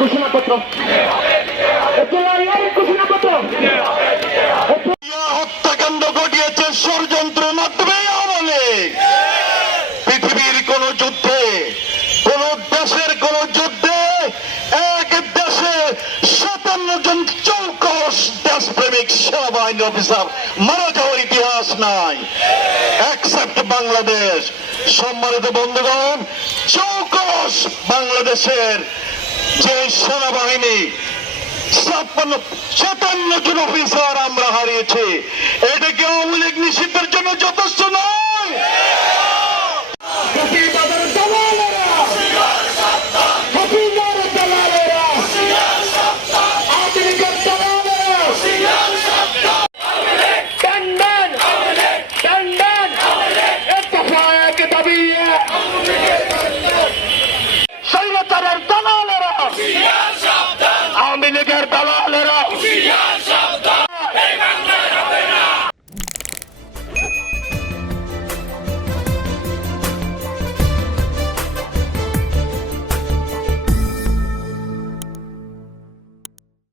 ঘোষণাপত্র, হত্যাকাণ্ড ঘটিয়েছে ষড়যন্ত্রের মাধ্যমে আমলে পৃথিবীর কোন যুদ্ধে, কোন দেশের কোন যুদ্ধে এক দেশে 57 জন চৌকস দেশপ্রেমিক সেনাবাহিনী অফিসার মারা যাওয়ার ইতিহাস নাই, এক্সেপ্ট বাংলাদেশ। সম্মানিত বন্ধুগণ, চৌকস বাংলাদেশের যে সেনাবাহিনী 57 জন অফিসার আমরা হারিয়েছি, এটা কি আওয়ামী লীগ নিষিদ্ধের জন্য যথেষ্ট নয়? স্বৈরাচারের দালালেরা, আওয়ামী লীগের দালালেরা